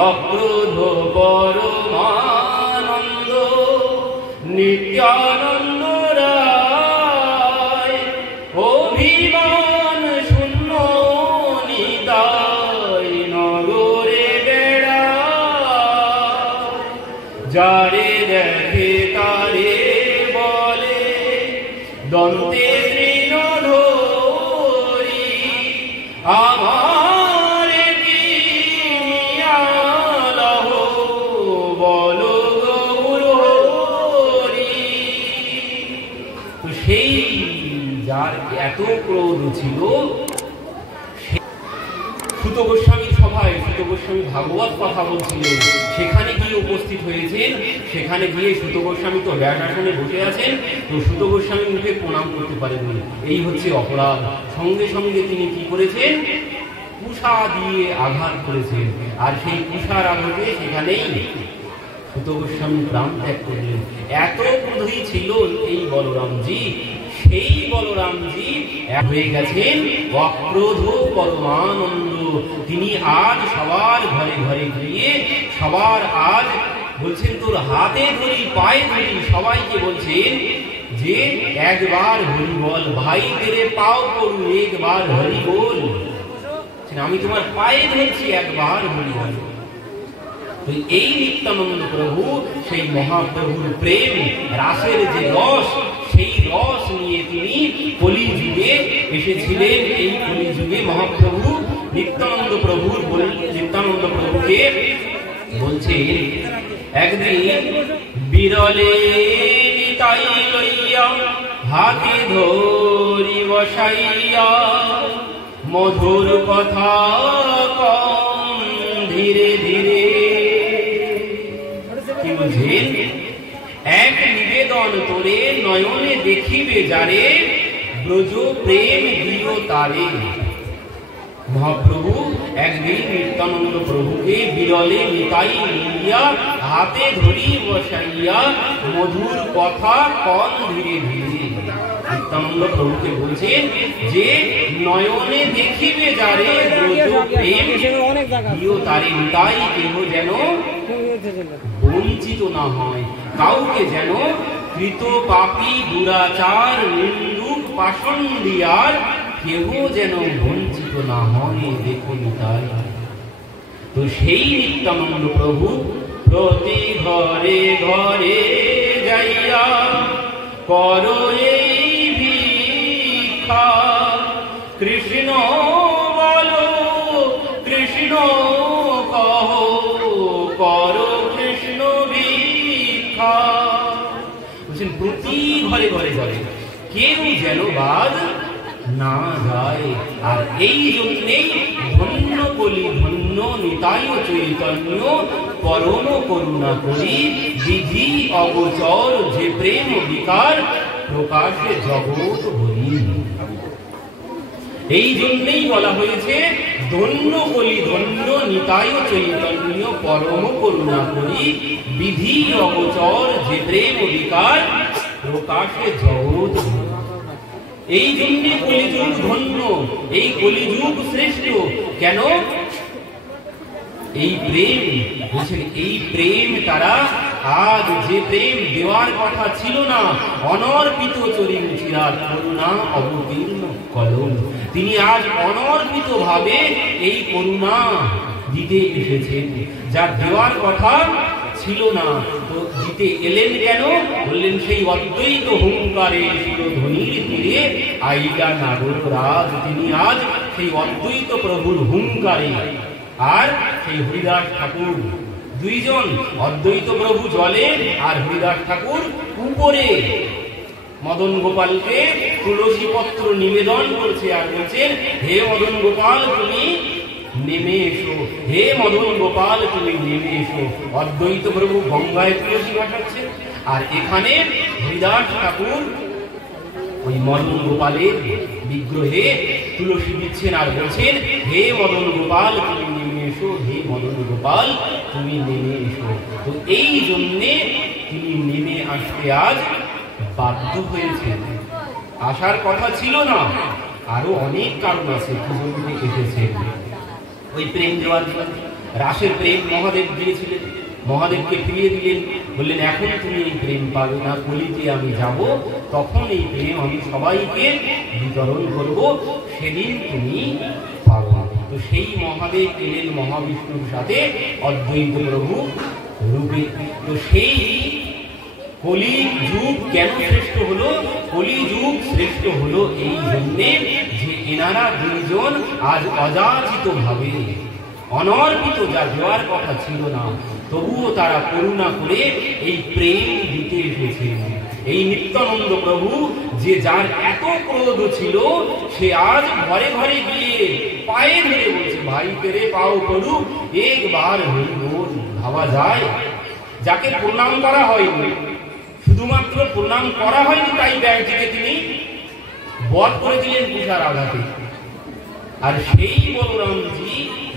অক্রোধ পরমানন্দ নিত্যানন্দ রায়, অভিমান শূন্য নিতাই নগরে বেড়ায়। যারে দেখে তারে বলে দন্তে তৃণধরি, আমার কি নিয়ালহ বল গৌর হরি। তো সেই যার এত ক্রোধ ছিল, সুত গোস্বামীর সভায় সুত গোস্বামী ভাগবত কথা বলছিলেন, সেখানে গিয়ে উপস্থিত হয়েছেন। সেখানে গিয়ে সুত গোস্বামী তো ব্যাটাসনে বসে আছেন, তো সুত গোস্বামী মুখে প্রণাম করতে পারেননি। এই হচ্ছে অপরাধ। সঙ্গে সঙ্গে তিনি কি করেছেন, কুশা দিয়ে আঘাত করেছেন, আর সেই কুশার আঘাতে সেখানেই সুত গোস্বামী প্রাণ ত্যাগ করলেন। এত ক্রোধী ছিল এই বলরামজি, সেই বলরামজি হয়ে গেছেন অক্রোধ পরমানন্দ। তিনি আজ সবার ঘরে ঘরে গিয়ে সবার আজ বলছেন তোর হাতে ধরি পায়ে ধরি, সবাইকে বলছেন যে একবার হরি বল, ভাই তেরে পাও করু একবার হরি বল, আমি তোমার পায়ে ধরছি একবার হরি বল। এই নিত্যানন্দ প্রভু সেই মহাপ্রভুর প্রেম রাসের যে রস, সেই রস নিয়ে তিনি কলিযুগে এসেছিলেন। এই কলিযুগে মহাপ্রভু নিত্যানন্দ প্রভুকে বলছে একদিন বিরলে নিতাই লইয়া হাতে ধরি বসাইয়া, মধুর কথা কম ধীরে ধীরে। কি বুঝেন, এক নিবেদন তোরে নয়নে দেখিবে যারে, ব্রজ প্রেম দিও তারে। মহাপ্রভু একদিন নিত্যানন্দ প্রভুকে বিরলে নিতাই লইয়া হাতে ধরি বসাইয়া, মধুর কথা কন ধীরে ধীরে। নিত্যানন্দ প্রভুকে বলছেন যে নয়নে দেখিবে যারে, ব্রজ প্রেম দিও তারে। নিতাই কেহ যেন বঞ্চিত না হয়, কাউকে যেন কৃত পাপী দুরাচার নিন্দুক পাষণ্ডিয়ার কেহ যেন বঞ্চিত না হয়, দেখো নিতাই। তো সেই নিত্যানন্দ প্রভু প্রতি ঘরে ঘরে যাইয়া করো এই ভিক্ষা, কৃষ্ণ বলো কৃষ্ণ কহ, করো কৃষ্ণ ভিক্ষা। বলছেন প্রতি ঘরে ঘরে ঘরে কেউ যেন বাদ না যায়। আর এই জন্যেই ধন্য কলি ধন্য নিতাই চৈতন্য, পরম করুণা করি বিধি অগোচর যে প্রেম বিকার, প্রকাশে জগৎ বলি। এই জন্যেই বলা হয়েছে ধন্য কলি ধন্য নিতাই চৈতন্য, পরম করুণা করি বিধি অগোচর যে প্রেম বিকার, প্রকাশে জগৎ। এই জন্য কলিযুগ ধন্য, এই কলিযুগ শ্রেষ্ঠ। কেন? এই প্রেম বলছেন, এই প্রেম তারা আজ যে প্রেম দেওয়ার কথা ছিল না, অনর্পিত চরিম চিরাত করুণা অবতীর্ণ কলম, তিনি আজ অনর্পিত ভাবে এই করুণা দিতে এসেছেন। যা দেওয়ার কথা ছিল না, তো দিতে এলেন কেন? বললেন সেই অদ্বৈত হুঙ্কারে শিরোধনির তীরে আইলা নাগর রাজ। তিনি আজ সেই অদ্বৈত প্রভুর হুঙ্কারে, আর সেই হরিদাস ঠাকুর, দুইজন অদ্বৈত প্রভু জলে আর হরিদাস ঠাকুর উপরে মদন গোপালকে তুলসী পত্র নিবেদন করছে, আর বলছেন হে মদন গোপাল তুমি নেমে এসো, হে মদন গোপাল তুমি নেমে এসো। অদ্বৈত প্রভু গঙ্গায় তুলসী ভাসাচ্ছে, আর এখানে হরিদাস ঠাকুর ওই মদন গোপালের বিগ্রহে তুলসী দিচ্ছেন, আর বলছেন হে মদন গোপাল তুমি নেমে এসো, হে মদন গোপাল তুমি নেমে এসো। তো এই জন্যে তিনি নেমে আসতে আজ বাধ্য হয়েছেন। আসার কথা ছিল না, আরো অনেক কারণ আছে কি জন্য এসেছেন। ওই প্রেম দেওয়ার জন্য রাসের প্রেম মহাদেব দিয়েছিলেন, মহাদেবকে ফিরিয়ে দিলেন, বললেন এখন তুমি এই প্রেম পাবে না, কলিতে আমি যাব, তখন এই প্রেম আমি সবাইকে বিতরণ করব, সেদিন তুমি পাবে। তো সেই মহাদেব এলেন মহাবিষ্ণুর সাথে অদ্বৈত প্রভু রূপে। তো সেই কলি যুগ কেন শ্রেষ্ঠ হলো? কলি যুগ শ্রেষ্ঠ হলো এই জন্যে যে এনারা দুইজন আজ অযাচিত ভাবে অনর্পিত, যা দেওয়ার কথা ছিল না, তবুও তারা করুণা করে এই প্রেম দিতে এসেছেন। এই নিত্যানন্দ প্রভু যে যার এত ক্রোধ ছিল, সে আজ ঘরে ঘরে গিয়ে পায়ে ধরে বলছে, ভাই তেরে পাও পড়ু একবার হরিবোল। ভাবা যায়, যাকে প্রণাম করা হয়নি, শুধুমাত্র প্রণাম করা হয়নি, তাই ব্যাগটিকে তিনি বধ করে দিলেন পূজার আঘাতে। আর সেই বলরামজি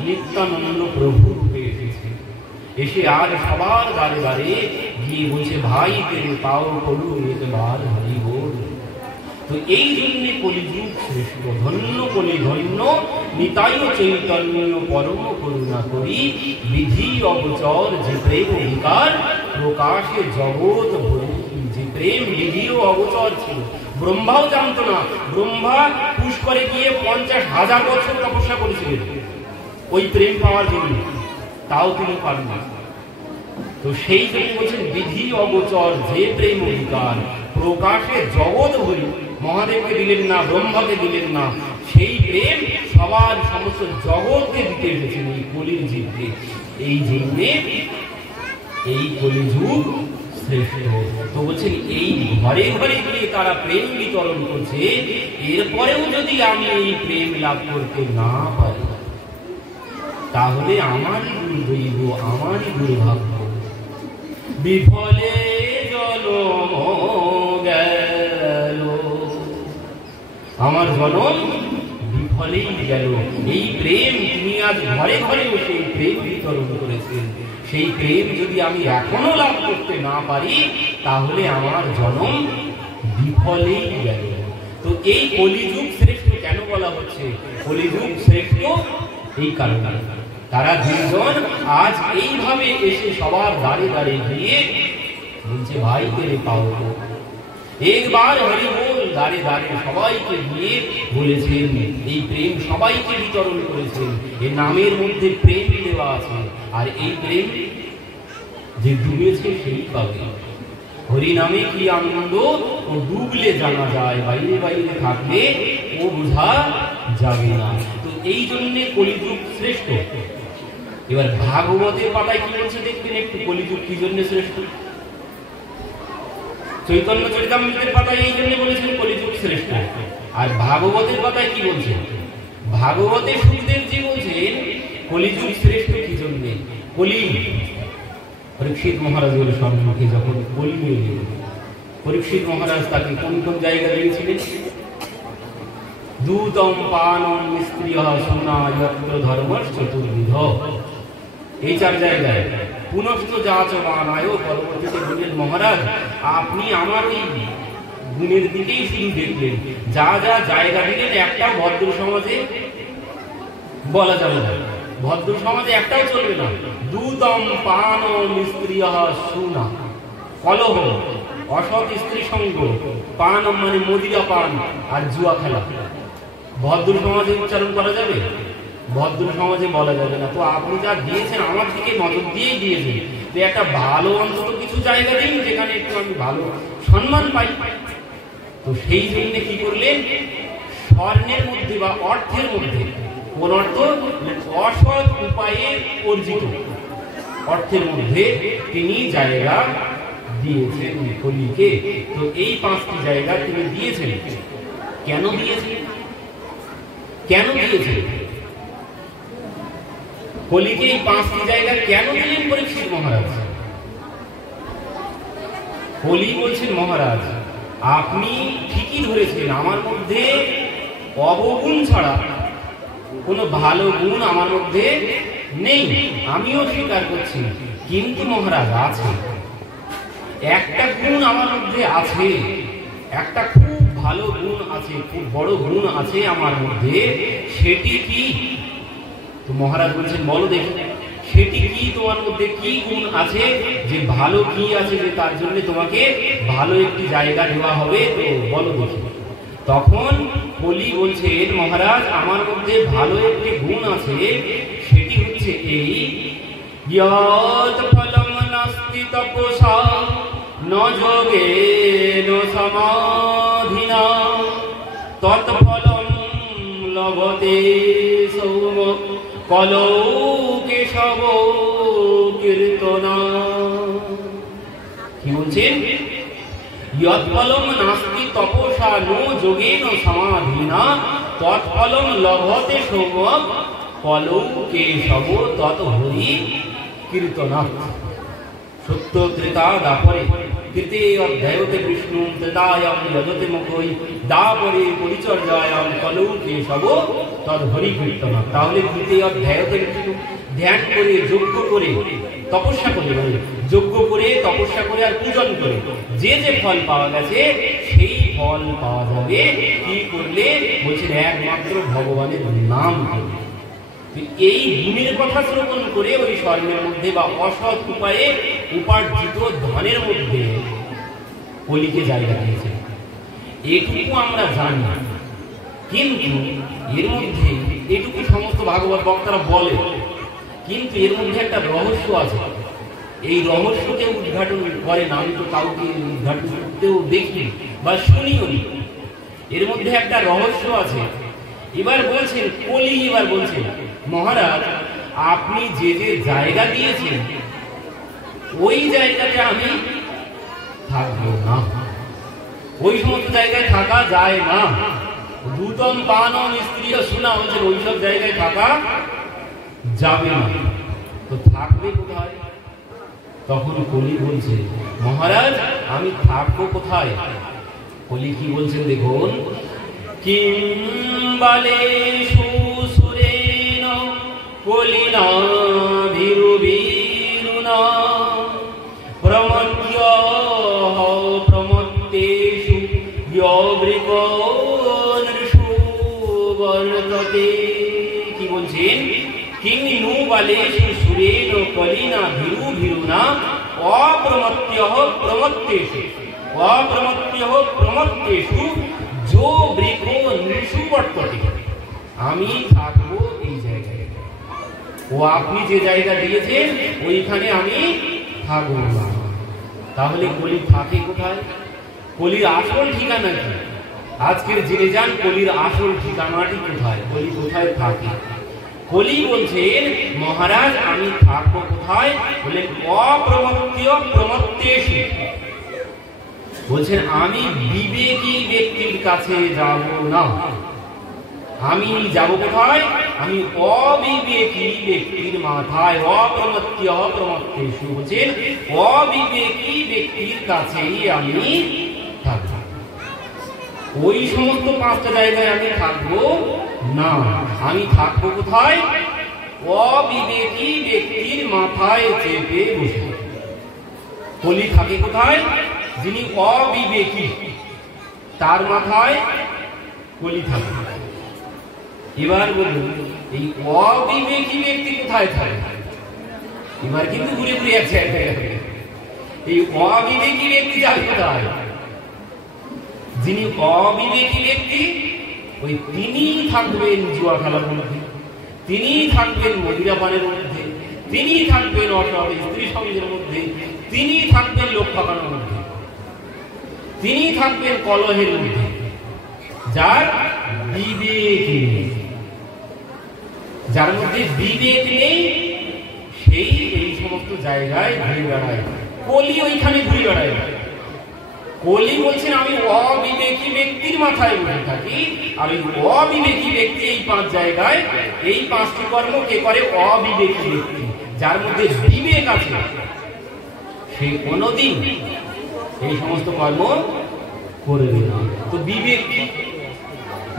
নিত্যানন্দ প্রভু রূপে এসেছে, এসে আর সবার দ্বারে দ্বারে গিয়ে বলছে, ভাই তেরে পাও পড়ু একবার হরি বল। তো এই জন্যে কলিযুগ শ্রেষ্ঠ। ধন্য কলি ধন্য নিতাই চৈতন্য পরম করুণা করি, বিধি অবচর যে প্রেম অধিকার প্রকাশে জগৎ ভরি। যে প্রেম বিধিও অবচর ছিল, ব্রহ্মাও জানত না। ব্রহ্মা পুষ্করে গিয়ে 50,000 বছর তপস্যা করেছিলেন ওই প্রেম পাওয়ার জন্য, তাও তিনি পারেন না। তো সেই জন্য বলছেন বিধি অগোচর যে প্রেম অধিকার প্রকাশে জগৎ ভরি। মহাদেবকে দিলেন না, ব্রহ্মাকে দিলেন না, সেই প্রেম সবার সমস্ত জগৎকে দিতে এসেছেন এই কলির জীবকে। এই জন্যে এই কলিযুগ শ্রেষ্ঠ। তো বলছেন এই ঘরে ঘরে গিয়ে তারা প্রেম বিতরণ করছে, এরপরেও যদি আমি এই প্রেম লাভ করতে না পারি, তাহলে আমারই দুর্দৈব, আমারই দুর্ভাগ্য। বিফলে জনম গেল, আমার জনম বিফলেই গেল। এই প্রেম তিনি আজ ঘরে ঘরে বসে প্রেম বিতরণ করেছেন, সেই প্রেম যদি আমি এখনো লাভ করতে না পারি, তাহলে আমার জনম বিফলেই গেল। তো এই কলিযুগ শ্রেষ্ঠ কেন বলা হচ্ছে? কলিযুগ শ্রেষ্ঠ এই কারণে, তারা দুজন আজ এইভাবে এসে সবার দাঁড়ে দাঁড়ে গিয়ে বলছে, ভাই তেরে পাও একবার হরি বল। দাঁড়ে দাঁড়ে সবাইকে গিয়ে বলেছেন, এই প্রেম সবাইকে বিতরণ করেছেন। এই নামের মধ্যে প্রেম দেওয়া আছে, আর এই প্রেম যে ডুবেছে সেই পাবে। হরি নামে কি আনন্দ, ও ডুবলে জানা যায়, বাইরে বাইরে থাকলে ও বোঝা যাবে না। তো এই জন্যে কলিযুগ শ্রেষ্ঠ। এবার ভাগবতের পাতায় কি বলছে দেখবেন একটু, কলিযুগ কি জন্য শ্রেষ্ঠ। চৈতন্য চরিতামৃতের পাতায় এই জন্য বলেছেন কলিযুগ শ্রেষ্ঠ। আর ভাগবতের পাতায় কি বলছেন? ভাগবতে সুখদেবজি বলছেন কলিযুগ শ্রেষ্ঠ কি জন্যে। কলি পরীক্ষিত মহারাজের সম্মুখে যখন কলি এলেন, পরীক্ষিত মহারাজ তাকে কোন কোন জায়গা দিয়েছিলেন? দূতম পানম নিস্ত্রিয় সোনা যত্র ধর্ম চতুর্বিধ, এই 4 জায়গায়। পুনশ্চ যাচমানায়, পরবর্তীতে বললেন, মহারাজ আপনি আমার এই গুণের দিকেই শুধু দেখলেন, যা যা জায়গা দিলেন একটাও ভদ্র সমাজে বলা যাবে না, ভদ্র সমাজে একটাও চলবে না। দূতম পান নিস্ত্রিয় সোনা, কলহ, অসৎ স্ত্রী সঙ্গ, পান মানে মদিরা পান আর জুয়া খেলা, ভদ্র সমাজে উচ্চারণ করা যাবে? ভদ্র সমাজে বলা যাবে না। তো আপনি যা দিয়েছেন আমার দিকে নজর দিয়েই দিয়েছেন, তো একটা ভালো অন্তত কিছু জায়গা দিন যেখানে একটু আমি ভালো সম্মান পাই। তো সেই জন্য কি করলেন, স্বর্ণের মধ্যে বা অর্থের মধ্যে, কোন অর্থ? অসৎ উপায়ে অর্জিত অর্থের মধ্যে তিনি জায়গা দিয়েছেন কলিকে। তো এই 5টি জায়গা তিনি দিয়েছেন। কেন দিয়েছেন? কেন দিয়েছেন কলিকে এই 5টি জায়গা কেন দিলেন পরীক্ষিত মহারাজ? কলি বলছেন, মহারাজ আপনি ঠিকই ধরেছেন, আমার মধ্যে অবগুণ ছাড়া কোনো ভালো গুণ আমার মধ্যে নেই, আমিও স্বীকার করছি। কিন্তু মহারাজ আছে একটা গুণ আমার মধ্যে আছে, একটা খুব ভালো গুণ আছে, খুব বড় গুণ আছে আমার মধ্যে। সেটি কি? তো মহারাজ বলছেন, বলো দেখি। সেটি কি, তোমার মধ্যে কি গুণ আছে, যে ভালো কি আছে যে তার জন্য তোমাকে ভালো একটি জায়গা দেওয়া হবে, তো বলো দেখি। তখন কলি বলছেন, মহারাজ আমার মধ্যে ভালো একটি গুণ আছে, সেটি হচ্ছে এই, ইয়ৎ ফলম নাস্তি তপসা ন যোগেন সমাধিনা তৎ ফলম লভতে সৌম কলৌ কেশব কীর্তনা। কি বলছেন? ইয়ৎ ফলম নাস্তি তপসা নো যোগেন সমাধিনা তৎফলম লভতে সৌম কলৌ কেশব তৎ হরি কীর্তনা। সত্য ত্রেতা দাপরে, তৃতে অধ্যায়তে বিষ্ণু ত্রেতায়াম যজতে মুখৈ দাপরে পরিচর্যায়াম কলৌ কেশব তৎ হরি কীর্তনা। তাহলে তৃতীয় অধ্যায়তে বিষ্ণু ধ্যান করে, যজ্ঞ করে, তপস্যা করে, যজ্ঞ করে, তপস্যা করে আর পূজন করে যে যে ফল পাওয়া গেছে সেই ফল পাওয়া যাবে কি করলে? বলছেন একমাত্র ভগবানের নাম করলে। এই গুণের কথা শ্রবণ করে ওই স্বর্ণের মধ্যে বা অসৎ উপায়ে উপার্জিত ধনের মধ্যে কলিকে জায়গা দিয়েছে, এটুকু আমরা জানি। কিন্তু এর মধ্যে এটুকু সমস্ত ভাগবত বক্তারা বলে, কিন্তু এর মধ্যে একটা রহস্য আছে। এই রহস্যকে উদ্ঘাটন করে না, আমি তো কাউকে উদ্ঘাটন করতেও দেখি বা শুনিও। এর মধ্যে একটা রহস্য আছে। এবার বলছেন কলি, এবার বলছেন মহারাজ আপনি যে যে জায়গা দিয়েছেন ওই জায়গাতে আমি থাকবো না, ওই সমস্ত জায়গায় থাকা যায় না। দুতম বানম স্ত্রী শোনা হচ্ছে ওই সব জায়গায় থাকা যাবে না, তো থাকবে কোথায়? তখন কলি বলছে মহারাজ আমি থাকবো কোথায়? কলি কি বলছেন দেখুন, কিম বালেষু সুরেণ কলিনা ভিরুভিরুনা প্রমত্য প্রমত্তেষু য়বৃকনৃষু বর্ততে। কি বলছেন? কিং নু বালেষু সুরেণ কলিনা ভিরুভিরুনা অপ্রমত্ত্যঃ প্রমত্তেষু অপ্রমত্ত্যঃ প্রমত্তেষু যো বৃকো নৃষু বর্ততে। আমি থাকবো এই জায়গায়, ও আপনি যে জায়গা দিয়েছেন ওইখানে আমি থাকবো না। তাহলে কলি থাকে কোথায়? কলির আসল ঠিকানা কি? আজকের জেনে যান কলির আসল ঠিকানাটি কোথায়, কলি কোথায় থাকে। কলি বলছেন মহারাজ আমি থাকবো কোথায়? বলে অপ্রমত্ত্য প্রমত্তেষু। বলছেন আমি বিবেকী ব্যক্তির কাছে যাব না। আমি যাব কোথায়? আমি অবিবেকী ব্যক্তির মাথায়। অপ্রমত্ত্য প্রমত্তেষু বলছেন অবিবেকী ব্যক্তির কাছেই আমি থাকবো। ওই সমস্ত পাঁচটা জায়গায় আমি থাকবো না। আমি থাকবো কোথায়? অবিবেকী ব্যক্তির মাথায় চেপে বসে। কলি থাকে কোথায়? যিনি অবিবেকী তার মাথায় কলি থাকে। এবার বলুন এই অবিবেকী ব্যক্তি কোথায় থাকে? এবার কিন্তু ঘুরে ঘুরে এক জায়গায়। এই অবিবেকী ব্যক্তি যাবে কোথায়? যিনি অবিবেকী ব্যক্তি ওই তিনি থাকবেন জুয়া খেলার মধ্যে, তিনি থাকবেন মদিরা পানের মধ্যে, তিনি থাকবেন অসৎ স্ত্রী সঙ্গের মধ্যে, তিনি থাকবেন লোক ঠকানোর মধ্যে, তিনি থাকবেন কলহের মধ্যে। যার বিবেক নেই, যার মধ্যে বিবেক নেই সেই এই সমস্ত জায়গায় ঘুরে বেড়ায়। কলি ওইখানে ঘুরে বেড়ায়। কলি বলছেন আমি অবিবেকী ব্যক্তির মাথায় বসে থাকি। আর এই অবিবেকী ব্যক্তি এই পাঁচ জায়গায় এই পাঁচটি কর্ম কে করে? অবিবেকী ব্যক্তি। যার মধ্যে বিবেক আছে সে কোনদিন এই সমস্ত কর্ম করবে না। তো বিবেক কি?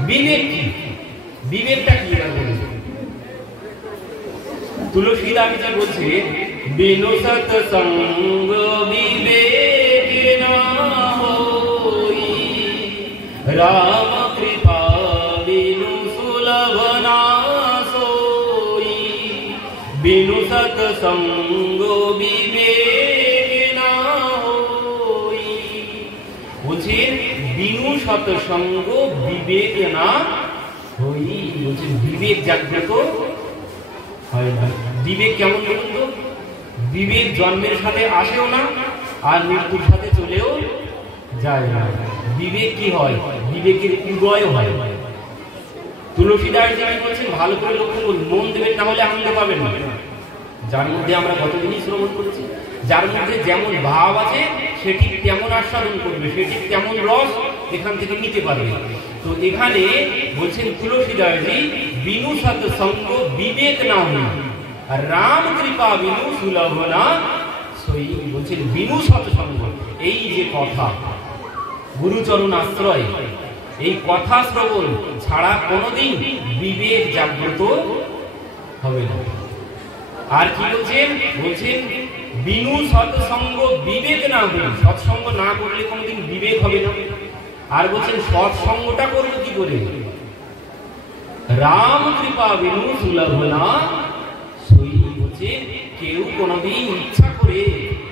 বিবেক কি? বিবেকটা কি? তুলসীদাস বলছে বিনু সৎসঙ্গ বিবেক না হই, রাম কৃপা বিনু সুলভ না সোই। বিনু সৎসঙ্গ সৎসঙ্গ বিবেক না হই। বলছেন বিনু সৎসঙ্গ বিবেক না হই। বলছেন বিবেক জাগ্রত হয় না। বিবেক কেমন বলুন তো? বিবেক জন্মের সাথে আসেও না, আর মৃত্যুর সাথে চলেও যায় না। বিবেক কি হয়? বিবেকের উদয় হয়। তুলসীদাস যিনি বলছেন, ভালো করে লক্ষ্য করুন, মন দেবেন না হলে আনন্দ পাবেন না। যার মধ্যে আমরা গতদিনই শ্রবণ করেছি, যার মধ্যে যেমন ভাব আছে সেটি তেমন আস্বাদন করবে, সেটি তেমন রস এখান থেকে নিতে পারবে। তো এখানে বলছেন তুলসীদাসজি, বিনু সৎসঙ্গ বিবেক না হই, রাম কৃপা বিনু সুলভ না সই। বলছেন বিনু সৎসঙ্গ, এই যে কথা, গুরুচরণ আশ্রয়, এই কথা শ্রবণ ছাড়া কোনোদিন বিবেক জাগ্রত হবে না। আর কি বলছেন? বলছেন বিনু সৎসঙ্গ বিবেক না হই, সৎসঙ্গ না করলে কোনোদিন বিবেক হবে না। আর বলছেন সৎসঙ্গটা করবো কি করে? রাম কৃপা বিনু সুলভ না সই। বলছেন কেউ কোনোদিন ইচ্ছা করে,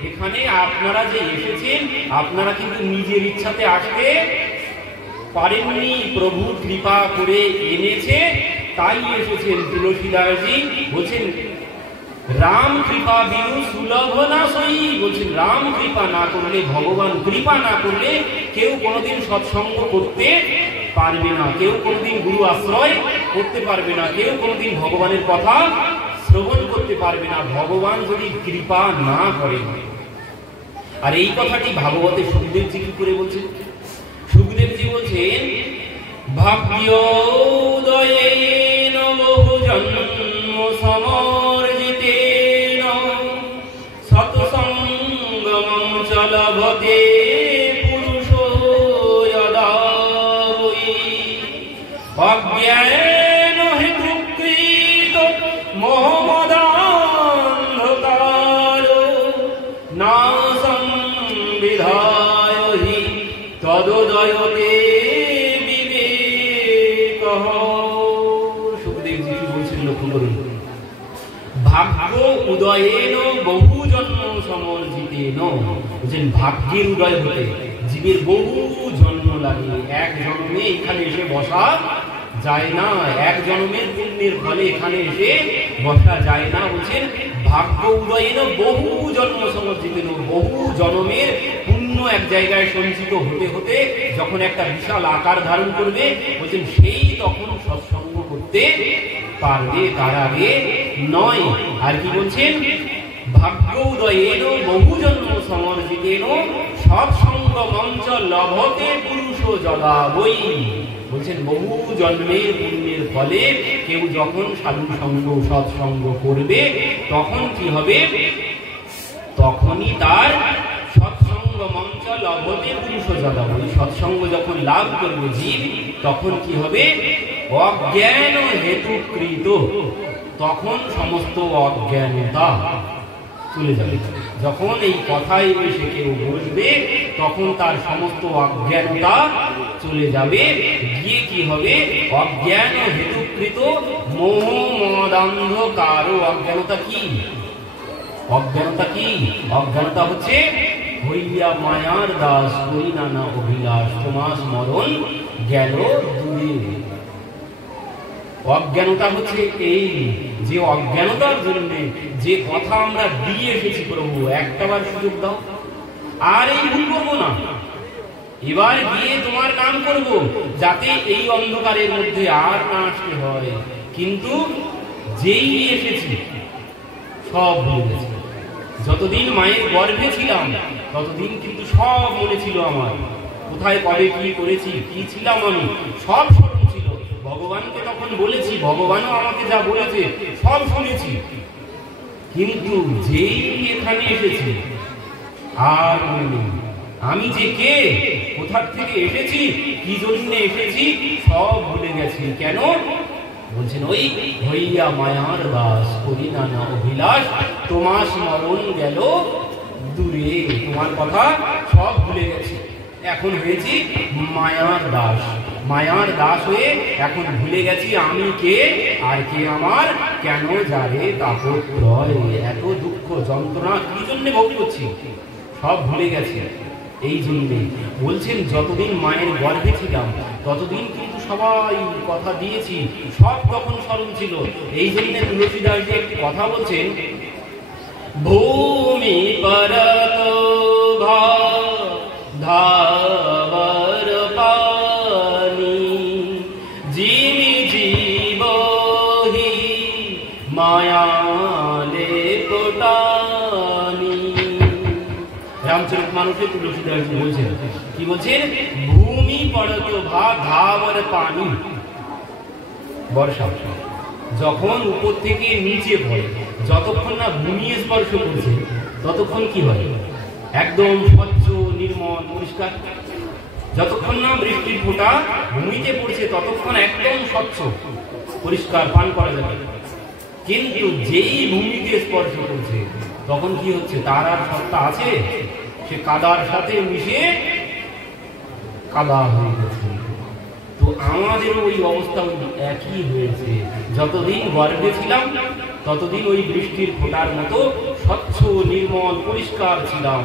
এখানে আপনারা যে এসেছেন আপনারা কিন্তু নিজের ইচ্ছাতে আসতে পারেননি, প্রভু কৃপা করে এনেছে তাই এসেছেন। তুলসীদাসজি বলছেন রাম কৃপা বিনু সুলভ না সই। বলছেন রাম কৃপা না করলে, ভগবান কৃপা না করলে কেউ কোনোদিন সৎসঙ্গ করতে পারবে না, কেউ কোনোদিন গুরু আশ্রয় করতে পারবে না, কেউ কোনোদিন ভগবানের কথা শ্রবণ করতে পারবে না, ভগবান যদি কৃপা না করে। আর এই কথাটি ভাগবতে সুখদেবজি কি করে বলছেন? সুখদেবজি বলছেন ভাগ্যোদয়েন বহু জন্ম সমর্জিতেন সৎসঙ্গমং চ লভতে পুরুষো যদা বৈ। অজ্ঞান হেতুকৃত মোহমদান্ধকার না সংবিধায় হি তদোদয়তে বিবেকঃ। সুখদেবজি কি বলছেন লক্ষ্য করুন, ভাগ্য উদয়েন বহু জন্ম সমর্জিতেন। বলছেন ভাগ্যের উদয় হতে জীবের বহু জন্ম লাগে, এক জন্মে এখানে এসে বসা যায় না, এক জন্মের পুণ্যের ফলে এখানে এসে বসা যায় না। বলছেন ভাগ্য উদয়েন বহু জন্ম সমর্জিতেন, বহু জন্মের পুণ্য এক জায়গায় সঞ্চিত হতে হতে যখন একটা বিশাল আকার ধারণ করবে, বলছেন সেই তখন সৎসঙ্গ করতে পারবে, তার আগে নয়। আর কি বলছেন? ভাগ্য উদয়েন বহু জন্ম সমর্জিতেন সৎসঙ্গ মঞ্চ লভতে পুরুষ যদা বৈ। বলছেন বহু জন্মের পুণ্যের ফলে কেউ যখন সাধু সঙ্গ সৎসঙ্গ করবে তখন কি হবে? তখনই তার সৎসঙ্গ মঞ্চ লভতে পুরুষ যদা বৈ। সৎসঙ্গ যখন লাভ করবে জীব, তখন কি হবে? অজ্ঞান হেতুকৃত, তখন সমস্ত অজ্ঞানতা চলে যাবে। যখন এই কথায় এসে কেউ বসবে তখন তার সমস্ত অজ্ঞানতা চলে যাবে, গিয়ে কি হবে? অজ্ঞান হেতুকৃত মোহ মদান্ধকার। অজ্ঞানতা কি? অজ্ঞানতা কি? অজ্ঞানতা হচ্ছে হইয়া মায়ার দাস করি নানা অভিলাষ তোমার মরণ গেল দূরে। অজ্ঞানতা হচ্ছে এই যে অজ্ঞানতার জন্য যে কথা আমরা দিয়ে এসেছি, প্রভু একটাবার সুযোগ দাও, আর এই ভুল করবো না, এবার গিয়ে তোমার নাম করব, যাতে এই অন্ধকারের মধ্যে আর না আসতে হয়। কিন্তু যেই এসেছি সব ভুলে গেছি। যতদিন মায়ের গর্ভে ছিলাম ততদিন কিন্তু সব মনে ছিল আমার, কোথায় কবে কি করেছি, কি ছিলাম আমি, সব স্মরণ ছিল। ভগবানকে তখন বলেছি, ভগবানও আমাকে যা বলেছে সব শুনেছি। কিন্তু যেই এখানে এসেছি আর আমি যে কে, কোথা থেকে এসেছি, কি জন্য এসেছি সব ভুলে গেছি। কেন? বলছেন ওই হইয়া মায়ার দাস করি নানা অভিলাষ তোমার স্মরণ গেল দূরে। তোমার কথা সব ভুলে গেছি, এখন হয়েছি মায়ার দাস। মায়ার দাস হয়ে এখন ভুলে গেছি আমি কে আর কে আমার কেন যারে তাপত্রয়, এত দুঃখ যন্ত্রণা কি জন্য ভোগ করছি, সব ভুলে গেছে। এই জন্যে বলছেন যতদিন মায়ের গর্ভে ছিলাম ততদিন কিন্তু সবাই কথা দিয়েছি, সব তখন স্মরণ ছিল। এই জন্য তুলসীদাস যে একটি কথা বলছেন, ভূমি পরত ধাবর পানি জিমি জীবহি মায়ালে কোটানি। রামচরিতমানসে তুলসীদাস বলছেন, কি বলছেন? ভূমি পরত ধাবর পানি, বর্ষা যখন উপর থেকে নিচে পড়ে, যতক্ষণ না ভূমি স্পর্শ করছে ততক্ষণ কি হয়? একদম স্বচ্ছ নির্মল পরিষ্কার। যতক্ষণ না বৃষ্টির ফোঁটা ভূমিতে পড়ছে ততক্ষণ একদম স্বচ্ছ পরিষ্কার পান করা যাবে। কিন্তু যেই ভূমিতে স্পর্শ করছে তখন কি হচ্ছে? তার আর সত্তা আছে? সে কাদার সাথে মিশে কাদা হয়ে গেছে। তো আমাদেরও ওই অবস্থা একই হয়েছে। যতদিন গর্ভে ছিলাম ততদিন ওই বৃষ্টির ফোঁটার মতো স্বচ্ছ নির্মল পরিষ্কার ছিলাম,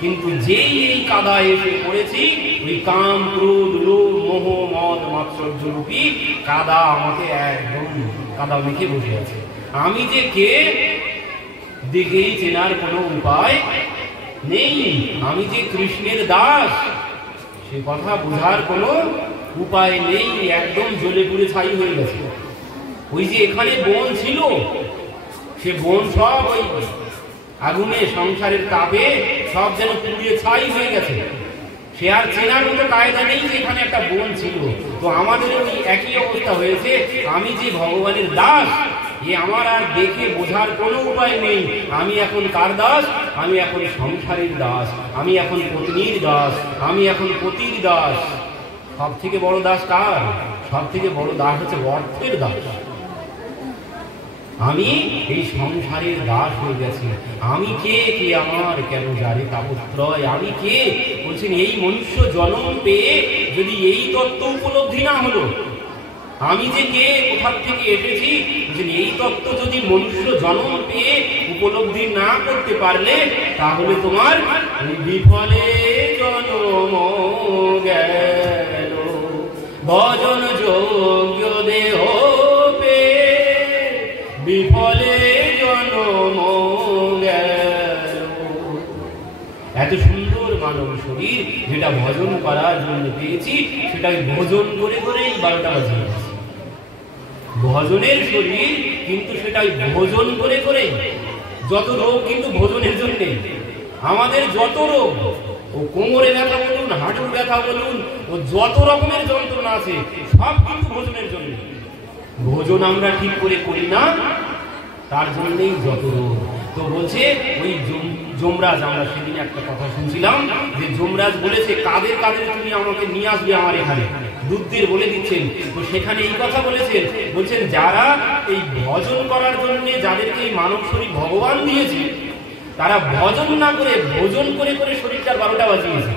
কিন্তু যেই এই কাদা এসে পড়েছি, ওই কাম ক্রোধ লোভ মোহ মদ মাৎসর্য রূপী কাদা আমাকে একদম কাদা মেখে বসে আছে। আমি যে কে দেখেই চেনার কোনো উপায় নেই, আমি যে কৃষ্ণের দাস সে কথা বোঝার কোনো উপায় নেই, একদম জ্বলে পুড়ে ছাই হয়ে গেছে। ওই যে এখানে বন ছিল, সে বন সব ওই আগুনে সংসারের তাপে সব যেন পুড়িয়ে ছাই হয়ে গেছে। সে আর চেনার মতো কায়দা নেই যে এখানে একটা বন ছিল। তো আমাদের ওই একই অবস্থা হয়েছে। আমি যে ভগবানের দাস, এ আমার আর দেখে বোঝার কোনো উপায় নেই। আমি এখন কার দাস? আমি এখন সংসারের দাস, আমি এখন পত্নীর দাস, আমি এখন পতির দাস। সব থেকে বড় দাস কার? সব থেকে বড় দাস হচ্ছে অর্থের দাস। আমি এই সংসারের দাস হয়ে গেছি। আমি কে? কে আমার কেন যারে তাপত্রয়, আমি কে? বলছেন এই মনুষ্য জন্ম পেয়ে যদি এই তত্ত্ব উপলব্ধি না হলো, আমি যে কে, কোথা থেকে এসেছি, বলছেন এই তত্ত্ব যদি মনুষ্য জন্ম পেয়ে উপলব্ধি না করতে পারলে, তাহলে তোমার বিফলে জন্ম গেল, ভজন যোগ্য দেহ বিফলে জন্ম গেল। এত সুন্দর মানব শরীর যেটা ভজন করার জন্য পেয়েছি, সেটাকে ভজন করে করেই 12টা বাজিয়ে গেছে। ভজনের শরীর, কিন্তু সেটাই ভোজন করে করে। যত রোগ কিন্তু ভোজনের জন্য। আমাদের যত রোগ, ও কোমরে ব্যথা বলুন, হাঁটুর ব্যথা বলুন, ও যত রকমের যন্ত্রণা আছে সব কিন্তু ভোজনের জন্য। ভোজন আমরা ঠিক করে করি না, তার জন্যই যত রোগ। তো বলছে ওই যমরাজ, আমরা সেদিন একটা কথা শুনছিলাম যে যমরাজ বলেছে, কাদের কাদের তুমি আমাকে নিয়ে আসবে আমার এখানে, দুধদের বলে দিচ্ছেন। তো সেখানে এই কথা বলেছেন, বলছেন যারা এই ভজন করার জন্য, যাদেরকে এই মানব শরীর ভগবান দিয়েছে, তারা ভজন না করে ভোজন করে করে শরীরটার 12টা বাজিয়েছে।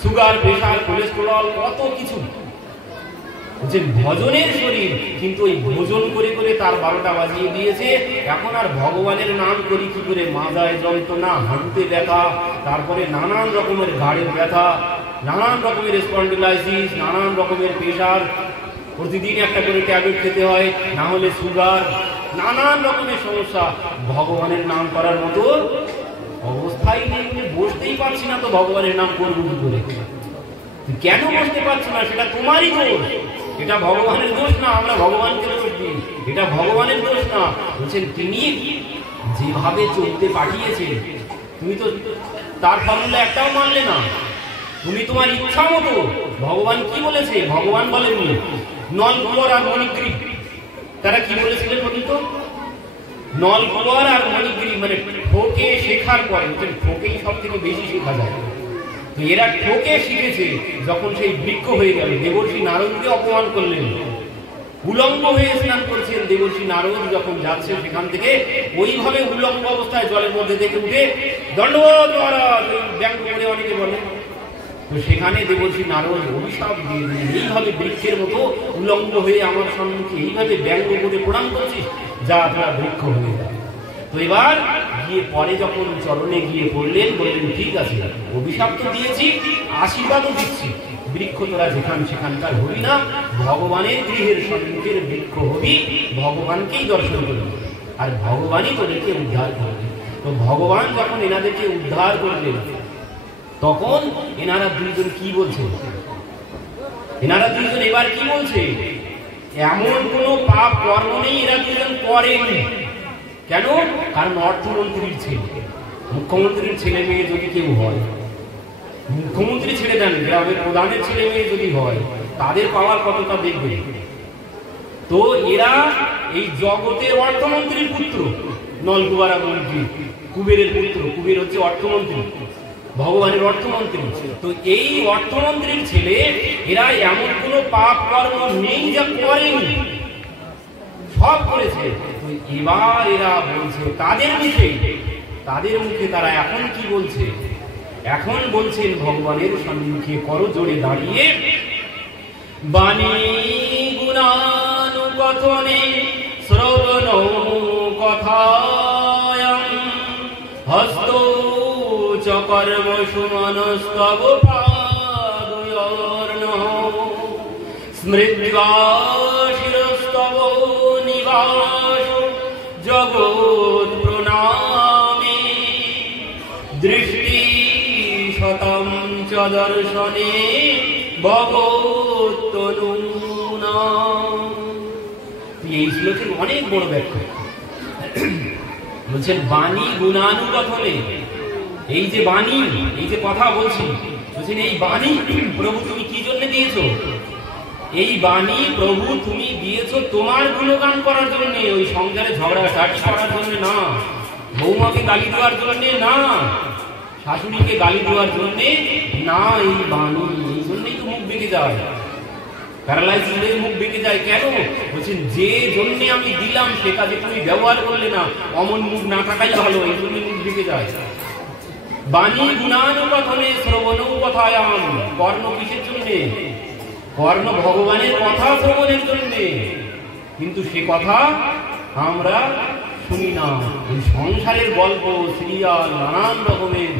সুগার, প্রেশার, কোলেস্টেরল, কত কিছু। যে ভজনের শরীর, কিন্তু ওই ভোজন করে করে তার 12টা বাজিয়ে দিয়েছে। এখন আর ভগবানের নাম করি কি করে? মাজায় যন্ত্রণা, হাঁটুতে ব্যথা, তারপরে নানান রকমের ঘাড়ের ব্যথা, নানান রকমের স্পন্ডিলাইসিস, নানান রকমের প্রেশার, প্রতিদিন একটা করে ট্যাবলেট খেতে হয়, না হলে সুগার, নানান রকমের সমস্যা। ভগবানের নাম করার মতো অবস্থাই নেই, বসতেই পারছি না। তো ভগবানের নাম করবো কি করে? কেন বসতে পারছি না? সেটা তোমারই দোষ, এটা ভগবানের দোষ না। আমরা ভগবানকে দোষ দিই, এটা ভগবানের দোষ না। বলছেন তিনি যেভাবে চলতে পাঠিয়েছেন, তুমি তো তার ফর্মুলা একটাও মানলে না। তুমি তোমার ইচ্ছা মতো। ভগবান কি বলেছে? ভগবান বলেননি নলকুয়ার আর মণিগ্রীব। তারা কি বলেছিলেন বলুন তো? নলকুয়ার আর মণিগ্রীব মানে ঠকে শেখার পরে, ঠকেই সব থেকে বেশি শেখা যায়। তো এরা ঠকে শিখেছে। যখন সেই বৃক্ষ হয়ে গেল, দেবর্ষি নারদকে অপমান করলেন, উলঙ্গ হয়ে স্নান করছেন। দেবর্ষি নারদ যখন যাচ্ছে সেখান থেকে, ওইভাবে উলঙ্গ অবস্থায় জলের মধ্যে থেকে উঠে দণ্ডবোধ মহারাজ, ব্যঙ্গ করে অনেকে বলে, তো সেখানে দেবর্ষি নারদ অভিশাপ দিয়ে দিলেন, এইভাবে বৃক্ষের মতো উলঙ্গ হয়ে আমার সম্মুখে এইভাবে ব্যঙ্গ করে প্রণাম করছিস, যা তোরা বৃক্ষ হয়ে যায়। তো এবার গিয়ে পরে যখন চরণে গিয়ে পড়লেন, বললেন ঠিক আছে, অভিশাপ তো দিয়েছি, আশীর্বাদও দিচ্ছি, বৃক্ষ তোরা যেখান সেখানকার হবি না, ভগবানের গৃহের সম্মুখের বৃক্ষ হবি, ভগবানকেই দর্শন করবি, আর ভগবানই তোদেরকে উদ্ধার করবে। তো ভগবান যখন এনাদেরকে উদ্ধার করলেন, তখন এনারা দুইজন কি বলছে, এনারা দুইজন এবার কি বলছে, এমন কোন পাপ কর্ম নেই এরা দুজন করেনি। কেন? কারণ অর্থমন্ত্রীর ছেলে, মুখ্যমন্ত্রীর ছেলে মেয়ে যদি কেউ হয়, মুখ্যমন্ত্রী ছেড়ে দেন, গ্রামের প্রধানের ছেলে মেয়ে যদি হয়, তাদের পাওয়ার কতটা দেখবে। তো এরা এই জগতের অর্থমন্ত্রীর পুত্র, নলকুবারা মন্ত্রী, কুবেরের পুত্র, কুবের হচ্ছে অর্থমন্ত্রী, ভগবানের অর্থমন্ত্রী। তো এই অর্থমন্ত্রীর ছেলে, এরা এমন কোন পাপ কর্ম নেই যা করেনি, সব করেছে। তো এবার এরা বলছে তাদের মুখে তারা এখন কি বলছে, এখন বলছেন ভগবানের সম্মুখে করজোড়ে দাঁড়িয়ে, বাণী গুণানুকথনে শ্রবণ কথায়ং হস্ত চ কর্ম সুমনস্তব পাদয়োর্নঃ স্মৃত্বা শিরস্তব নিবাস জগৎ প্রণামে দৃষ্টি শতম চ দর্শনে ভগবত্তনুনা। এই শ্লোকের অনেক বড় ব্যাখ্যা। বলছেন বাণী গুণানুকথনে, এই যে বাণী, এই যে কথা বলছি, বলছেন এই বাণী প্রভু তুমি কি জন্য দিয়েছো? এই বাণী প্রভু তুমি দিয়েছো তোমার গুণগান করার জন্য, ওই সংসারে ঝগড়াঝাটি করার জন্য না, বৌমাকে গালি দেওয়ার জন্য না, শাশুড়িকে গালি দেওয়ার জন্য না। এই বাণী এই জন্যই তো মুখ বেঁকে যায়, প্যারালাইজ হলে মুখ বেঁকে যায়। কেন? বলছেন যে জন্য আমি দিলাম সে কাজে তুমি ব্যবহার করলে না, অমন মুখ না থাকাই ভালো, এই জন্য মুখ বেঁকে যায়। বাণী গুণানুকথনে শ্রবণ কথায়াম, কর্ণ কিসের জন্য? কর্ণ ভগবানের কথা শ্রবণের জন্য, কিন্তু সে কথা আমরা শুনি না। এই সংসারের গল্প, সিরিয়াল, নানান রকমের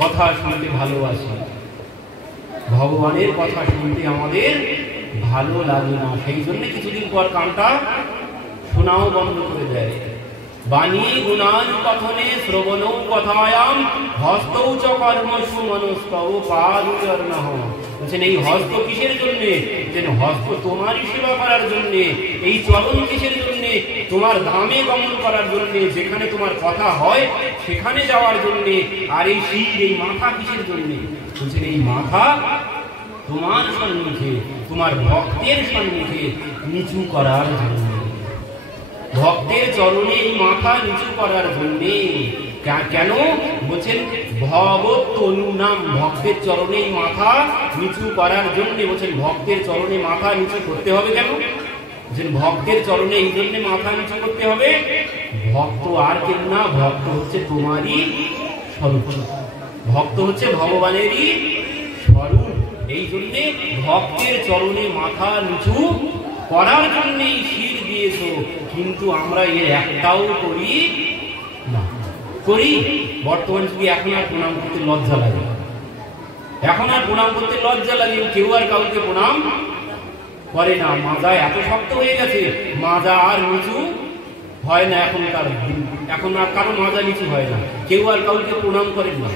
কথা শুনতে ভালোবাসি, ভগবানের কথা শুনতে আমাদের ভালো লাগে না, সেই জন্য কিছুদিন পর কানটা শোনাও বন্ধ করে দেয়। বাণী গুণানুকথনে শ্রবণ কথায়াম হস্তৌ চ কর্ম সুমনস্তব পাদয়োর্নঃ। বলছেন এই হস্ত কিসের জন্য? যেন হস্ত তোমারই সেবা করার জন্য, এই চরণ কিসের জন্য? তোমার ধামে গমন করার জন্য, যেখানে তোমার কথা হয় সেখানে যাওয়ার জন্য। আর এই শির, এই মাথা কিসের জন্য? বলছেন এই মাথা তোমার সম্মুখে, তোমার ভক্তের সম্মুখে নিচু করার জন্য, ভক্তের চরণে এই মাথা নিচু করার জন্য। কেন? বলছেন ভগবত্তনুনাম, ভক্তের চরণে এই মাথা নিচু করার জন্য। বলছেন ভক্তের চরণে মাথা নিচু করতে হবে কেন? যে ভক্তের চরণে এই জন্য মাথা নিচু করতে হবে, ভক্ত আর কেউ না, ভক্ত হচ্ছে তোমারই স্বরূপ, ভক্ত হচ্ছে ভগবানেরই স্বরূপ। এই জন্যে ভক্তের চরণে মাথা নিচু করার জন্যই শির দিয়েছো, কিন্তু আমরা এর একটাও করি না। করি বর্তমান যুগে এখন আর প্রণাম করতে লজ্জা লাগে, এখন আর প্রণাম করতে লজ্জা লাগে, কেউ আর কাউকে প্রণাম করে না। মাজা এত শক্ত হয়ে গেছে, মাজা আর নিচু হয় না, এখন আর কারো মাজা নিচু হয় না, কেউ আর কাউকে প্রণাম করেন না।